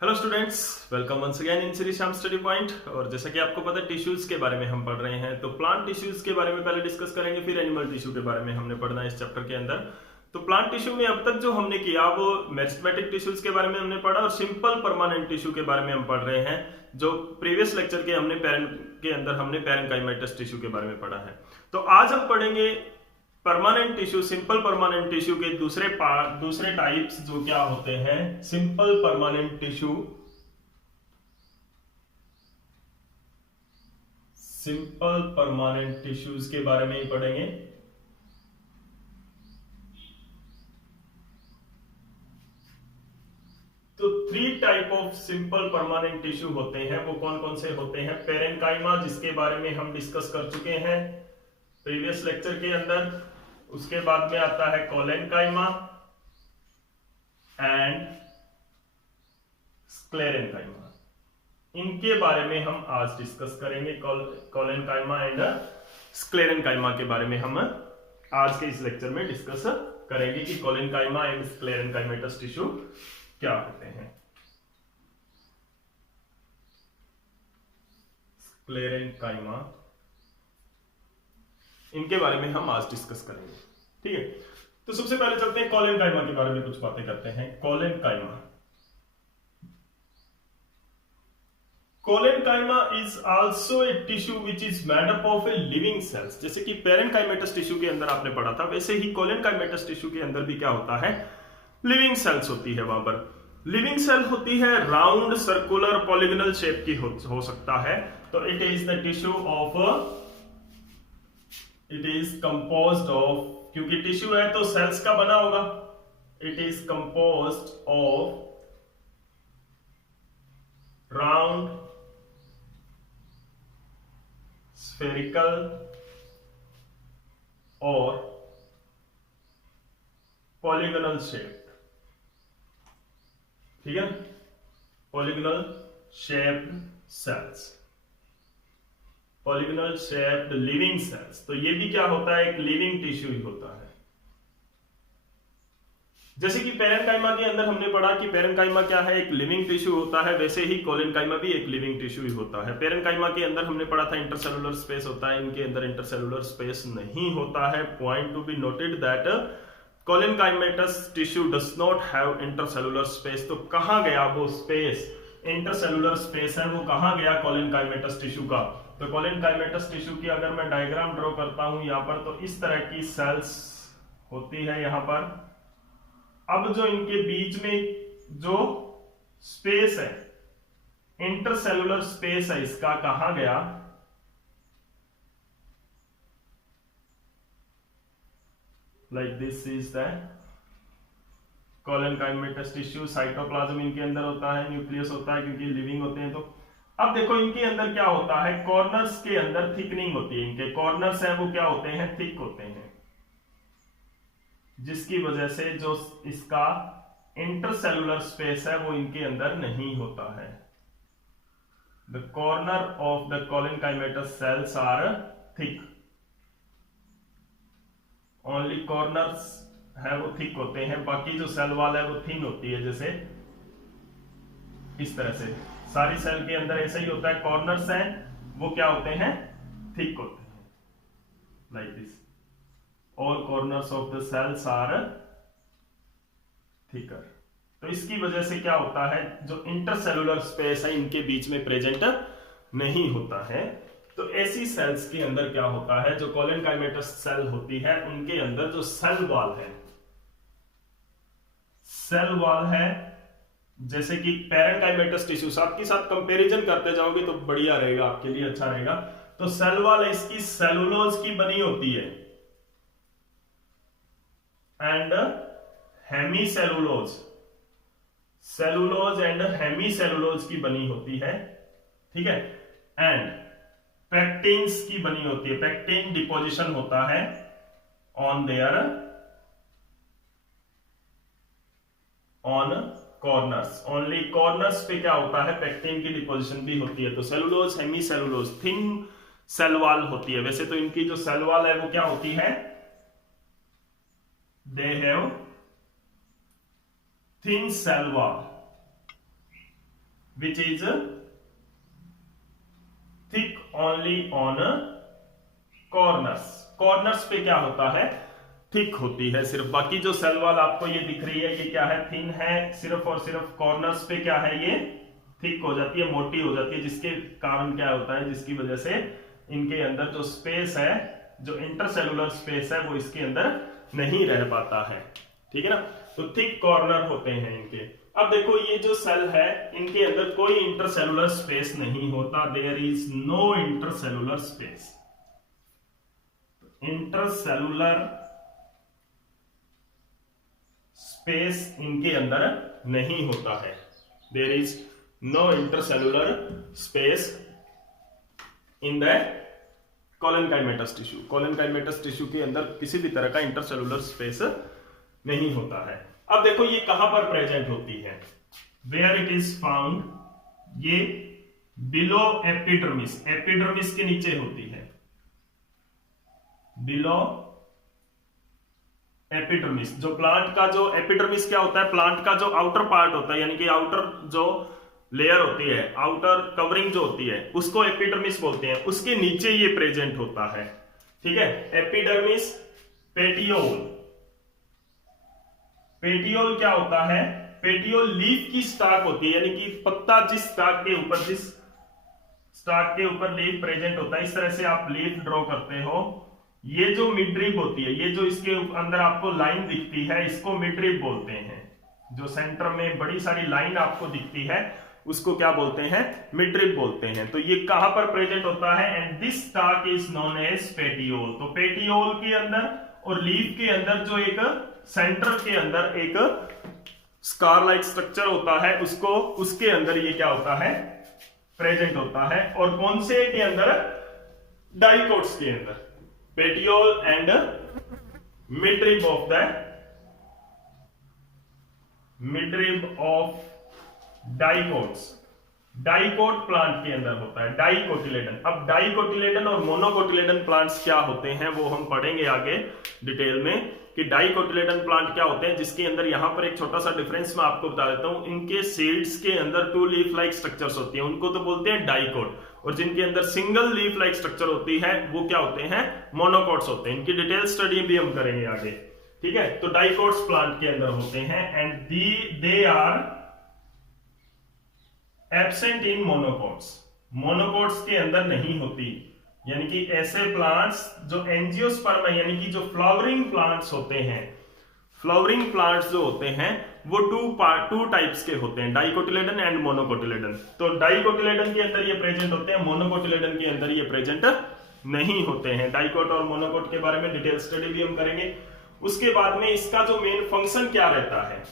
Hello students, welcome once again in Shri Shyam Study Point. और जैसा कि आपको पता है टिश्यूज के बारे में हम पढ़ रहे हैं, तो प्लांट टिश्यूज के बारे में पहले डिस्कस करेंगे, फिर एनिमल टिश्यू के बारे में हमने पढ़ना है इस चैप्टर के अंदर। तो प्लांट टिश्यू में अब तक जो हमने किया वो मेरिस्टेमेटिक टिश्यूज के बारे में हमने पढ़ा और सिंपल परमानेंट टिश्यू के बारे में हम पढ़ रहे हैं। जो प्रीवियस लेक्चर के हमने के अंदर हमने पैरेन्काइमेटस टिश्यू के बारे में पढ़ा है। तो आज हम पढ़ेंगे permanent tissue, simple permanent tissue के दूसरे टाइप्स जो क्या होते हैं, simple permanent tissue, simple permanent tissues के बारे में ही पढ़ेंगे। तो 3 type of simple permanent tissue होते हैं। वो कौन कौन से होते हैं? पैरेन्काइमा, जिसके बारे में हम डिस्कस कर चुके हैं प्रीवियस लेक्चर के अंदर। उसके बाद में आता है कोलेनकाइमा एंड स्क्लेरेनकाइमा। इनके बारे में हम आज डिस्कस करेंगे। कोलेनकाइमा एंड स्क्लेरेनकाइमा के बारे में हम आज के इस लेक्चर में डिस्कस करेंगे कि कोलेनकाइमा एंड स्क्लेरेनकाइमेटस टिश्यू क्या होते हैं। स्क्लेरेनकाइमा, इनके बारे में हम आज डिस्कस करेंगे, ठीक है। तो सबसे पहले चलते हैं कोलेनकाइमा के बारे में कुछ बातें करते हैं। Collenchyma is also a tissue which is made up of a living cells. जैसे कि पैरेन्काइमेटस टिश्यू के अंदर आपने पढ़ा था, वैसे ही कोलेनकाइमेटस टिश्यू के अंदर भी क्या होता है, लिविंग सेल्स होती है। वहां पर लिविंग सेल होती है, राउंड, सर्कुलर, पॉलीगोनल शेप की हो सकता है। तो it is the tissue of, it is composed of, क्योंकि टिश्यू है तो सेल्स का बना होगा। It is composed of round, spherical और पॉलीगोनल शेप, ठीक है, polygonal shaped cells, polygonal shaped living cells. तो ये भी क्या होता है, एक लिविंग टिश्यू ही होता है। जैसे कि पैरेन्काइमा के अंदर हमने पढ़ा कि पैरेन्काइमा क्या है, एक लिविंग टिश्यू होता है, वैसे ही कोलेनकाइमा भी एक लिविंग टिश्यू ही होता है। पैरेन्काइमा के अंदर हमने पढ़ा था इंटरसेलुलर स्पेस होता है, इनके अंदर इंटरसेलुलर स्पेस नहीं होता है। Point to be noted that collenchymatous tissue does not have intercellular space. तो कहां गया वो स्पेस, इंटरसेलुलर स्पेस है, वो कहां गया कोलेनकाइमेटस टिश्यू का? तो कोलेनकाइमेटस टिश्यू की अगर मैं डायग्राम ड्रॉ करता हूं यहां पर, तो इस तरह की सेल्स होती है यहां पर। अब जो इनके बीच में जो स्पेस है, इंटरसेलुलर स्पेस है, इसका कहां गया? Like this is the collenchymatous tissue. Cytoplasm इनके अंदर होता है, न्यूक्लियस होता है, क्योंकि लिविंग होते हैं। तो अब देखो इनके अंदर क्या होता है, कॉर्नर्स के अंदर थिकनिंग होती है। इनके कॉर्नर्स हैं वो क्या होते हैं, थिक होते हैं, जिसकी वजह से जो इसका इंटरसेलुलर स्पेस है वो इनके अंदर नहीं होता है। The corner of the collenchymatous cells are thick, only corners है वो थिक होते हैं, बाकी जो सेल वॉल है वो थिन होती है। जैसे इस तरह से सारी सेल के अंदर ऐसा ही होता है, कॉर्नर्स हैं वो क्या होते हैं, थिक होते हैं, like this. All corners of the cells are thicker। तो इसकी वजह से क्या होता है, जो इंटरसेलुलर स्पेस है इनके बीच में प्रेजेंट नहीं होता है। तो ऐसी सेल्स के अंदर क्या होता है, जो कोलेनकाइमेटस सेल होती है उनके अंदर जो सेल वॉल है, सेल वॉल है, जैसे कि पैरेन्काइमेटस टिश्यू, साथ के साथ कंपैरिजन करते जाओगे तो बढ़िया रहेगा, आपके लिए अच्छा रहेगा। तो सेल वॉल इसकी सेलुलोज की बनी होती है and hemicellulose, cellulose and hemicellulose की बनी होती है, ठीक है। एंड पेक्टिन्स की बनी होती है, पेक्टिन डिपोजिशन होता है on their, on corners, only corners पे क्या होता है, पेक्टिन की डिपोजिशन भी होती है। तो cellulose, hemicellulose, thin cell wall होती है। वैसे तो इनकी जो सेल वॉल है वो क्या होती है, they have thin cell wall, which is thick only on corners। Corners पे क्या होता है, थिक होती है सिर्फ, बाकी जो सेल वॉल आपको ये दिख रही है ये क्या है, थिन है, सिर्फ और सिर्फ कॉर्नर्स पे क्या है, ये थिक हो जाती है, मोटी हो जाती है, जिसके कारण क्या होता है, जिसकी वजह से इनके अंदर जो स्पेस है, जो इंटरसेलुलर स्पेस है, वो इसके अंदर नहीं रह पाता है। ठीक है ना, तो थिक कॉर्नर होते हैं इनके। अब देखो ये जो सेल है इनके अंदर कोई इंटरसेलुलर स्पेस नहीं होता, there is no intercellular space. Intercellular space इनके अंदर नहीं होता है, there is no intercellular space in the collenchymatous tissue. Collenchymatous tissue के अंदर किसी भी तरह का इंटरसेलुलर स्पेस नहीं होता है। अब देखो ये कहां पर प्रेजेंट होती है, वेयर इट इज फाउंड, ये बिलो एपिडर्मिस, एपिडर्मिस के नीचे होती है, बिलो एपिडर्मिस। जो प्लांट का जो एपिडर्मिस क्या होता है, प्लांट का जो आउटर पार्ट होता है, यानी कि आउटर जो लेयर होती है, आउटर कवरिंग जो होती है, उसको एपिडर्मिस बोलते हैं, उसके नीचे ये प्रेजेंट होता है। ठीक है, एपिडर्मिस, पेटियोल। पेटियोल क्या होता है, पेटियोल लीफ की स्टाक होती है, यानी कि पत्ता जिस स्टाक के ऊपर, जिस स्टाक के ऊपर लीफ प्रेजेंट होता है, इस तरह से आप लीफ ड्रॉ करते हो। ये जो मिडरिब होती है, ये जो इसके अंदर आपको लाइन दिखती है, इसको मिडरिब बोलते हैं। जो सेंटर में बड़ी सारी लाइन आपको दिखती है उसको क्या बोलते हैं, मिडरिब बोलते हैं। तो ये कहां पर प्रेजेंट होता है, and this stalk is known as petiole. तो पेटियोल के अंदर और लीफ के अंदर जो एक सेंटर के अंदर एक स्कार लाइक स्ट्रक्चर होता है, उसको, उसके अंदर ये क्या होता है, प्रेजेंट होता है। और कौन से के अंदर, डाइकोट्स के अंदर, petiole and midrib of the, midrib of dicots, dicot plant के अंदर होता है, डाइकोटिलेडन। अब डाइकोटिलेडन और मोनोकोटिलेडन प्लांट्स क्या होते हैं वो हम पढ़ेंगे आगे डिटेल में, कि डाइकोटिलेडन प्लांट क्या होते हैं, जिसके अंदर यहां पर एक छोटा सा डिफरेंस मैं आपको बता देता हूं। इनके सीड्स के अंदर टू लीफ लाइक स्ट्रक्चर्स होती हैं, उनको तो बोलते हैं डाइकोट, और जिनके अंदर सिंगल लीफ लाइक स्ट्रक्चर होती है वो क्या होते हैं, मोनोकोट्स होते हैं। इनकी डिटेल स्टडी भी हम करेंगे आगे। ठीक है, तो डाइकोट्स प्लांट के अंदर होते हैं, and they are absent in monocots, monocots के अंदर नहीं होती। यानी कि ऐसे प्लांट्स जो एंजियोस्पर्म है, यानी कि जो फ्लावरिंग प्लांट्स होते हैं, फ्लावरिंग प्लांट्स जो होते हैं वो टू टाइप्स के होते हैं, डाइकोटिलेडन एंड मोनोकोटिलेडन। तो डाइकोटिलेडन के अंदर ये प्रेजेंट होते हैं, मोनोकोटिलेडन के अंदर ये प्रेजेंट नहीं होते हैं। डाइकोट और मोनोकोट के बारे में डिटेल स्टडी भी हम करेंगे। उसके बाद में इसका जो मेन फंक्शन क्या रहता है,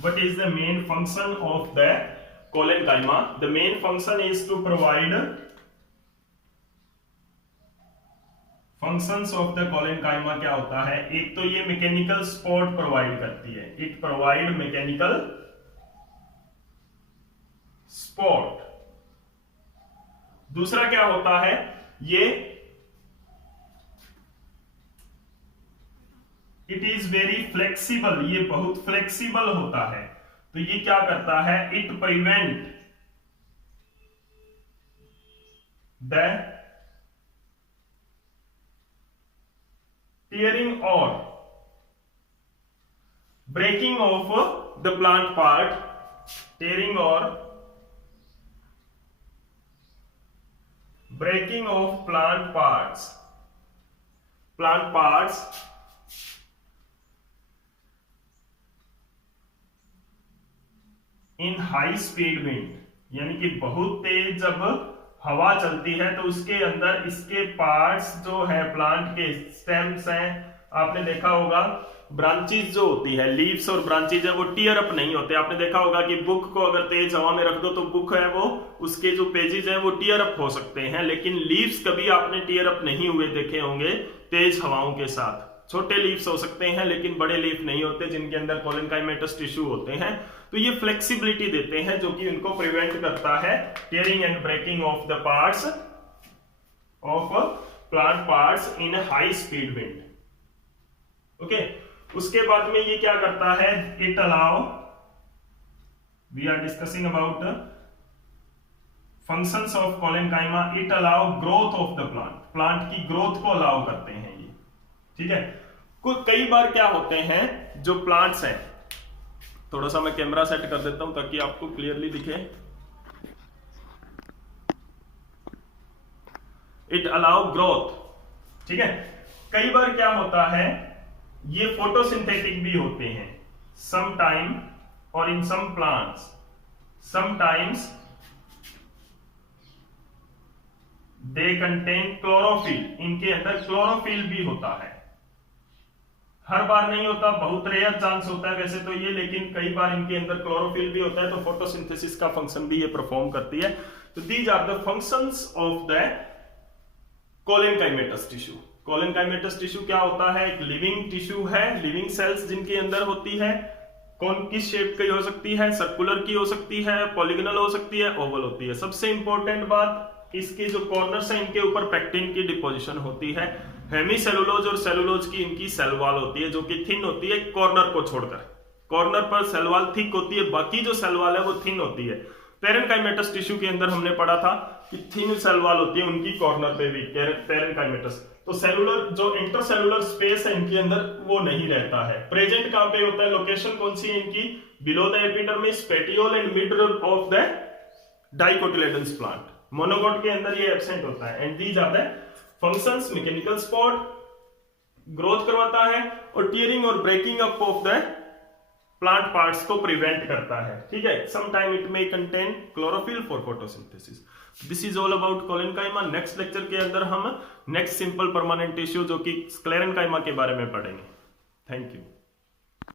what is the main function of the collenchyma. The main function is to provide, functions of the collenchyma क्या होता है, एक तो ये मैकेनिकल सपोर्ट प्रोवाइड करती है, इट प्रोवाइड मैकेनिकल सपोर्ट। दूसरा क्या होता है, ये इट इज वेरी फ्लेक्सिबल, ये बहुत फ्लेक्सिबल होता है। तो ये क्या करता है, इट प्रिवेंट द टीयरिंग और breaking of the plant part, tearing और breaking of plant parts, plant parts in high speed wind. यानी कि बहुत तेज जब हवा चलती है तो उसके अंदर इसके पार्ट्स जो है, प्लांट के स्टेम्स हैं, आपने देखा होगा ब्रांचेस जो होती है, लीव्स और ब्रांचेस है, वो टीयर अप नहीं होते। आपने देखा होगा कि बुक को अगर तेज हवा में रख दो तो बुक है वो, उसके जो पेजेस हैं वो टीयर अप हो सकते हैं, लेकिन लीव्स कभी आपने टीयर अप नहीं हुए देखे होंगे तेज हवाओं के साथ। छोटे लीव्स हो सकते हैं लेकिन बड़े लीफ नहीं होते, जिनके अंदर कोलेनकाइमेटस टिश्यू होते हैं। तो ये फ्लेक्सिबिलिटी देते हैं जो कि उनको प्रिवेंट करता है tearing and breaking of the parts of plant parts in high speed wind. Okay, उसके बाद में ये क्या करता है, it allow, we are discussing about functions of collenchyma, it allow growth of the plant, plant की ग्रोथ को allow करते हैं ये, ठीक है। कई बार क्या होते हैं जो प्लांट्स हैं, थोड़ा सा मैं कैमरा सेट कर देता हूं ताकि आपको क्लियरली दिखे। इट अलाउ ग्रोथ, ठीक है। कई बार क्या होता है ये फोटोसिंथेटिक भी होते हैं समटाइम, और in some plants sometimes they contain chlorophyll, इनके अंदर क्लोरोफिल भी होता है। हर बार नहीं होता, बहुत रेयर चांस होता है वैसे तो ये, लेकिन कई बार इनके अंदर क्लोरोफिल भी होता है, तो फोटोसिंथेसिस का फंक्शन भी ये परफॉर्म करती है। तो these are the functions of the collenchymatous tissue. Collenchymatous tissue क्या होता है, एक लिविंग टिश्यू है, लिविंग सेल्स जिनके अंदर होती है। कौन किस शेप की हो सकती है, सर्कुलर की हो सकती है, पॉलीगोनल हो सकती है, ओवल होती है। सबसे इंपॉर्टेंट बात, इसके जो कॉर्नर्स हैं इनके ऊपर पेक्टिन की डिपोजिशन होती है। हेमीसेलुलोज और सेलुलोज की इनकी सेल वॉल होती है जो कि थिन होती है कॉर्नर को छोड़कर। कॉर्नर पर सेल वॉल थिक होती है, बाकी जो सेल वॉल है वो थिन होती है। पेरेनकाइमेटस टिश्यू के अंदर हमने पढ़ा था कि थिन सेल वॉल होती है उनकी कॉर्नर पे भी, पेरेनकाइमेटस। तो सेलुलर जो इंटरसेलुलर स्पेस है इनके अंदर वो नहीं रहता है। प्रेजेंट कहां पे होता है, लोकेशन कौन सी है इनकी, below the epidermis, petiole and mid of the dicotyledons plant. Monocot के अंदर ये एब्सेंट होता है। And these are the functions, mechanical support, growth करवाता है, और टीयरिंग और breaking up of the plant parts को प्रिवेंट करता है, ठीक है। Some time it may contain chlorophyll for photosynthesis. This is all about collenchyma. Next lecture के अंदर हम नेक्स्ट सिंपल परमानेंट टिश्यू जो कि स्क्लेरेनकाइमा के बारे में पढ़ेंगे। Thank you.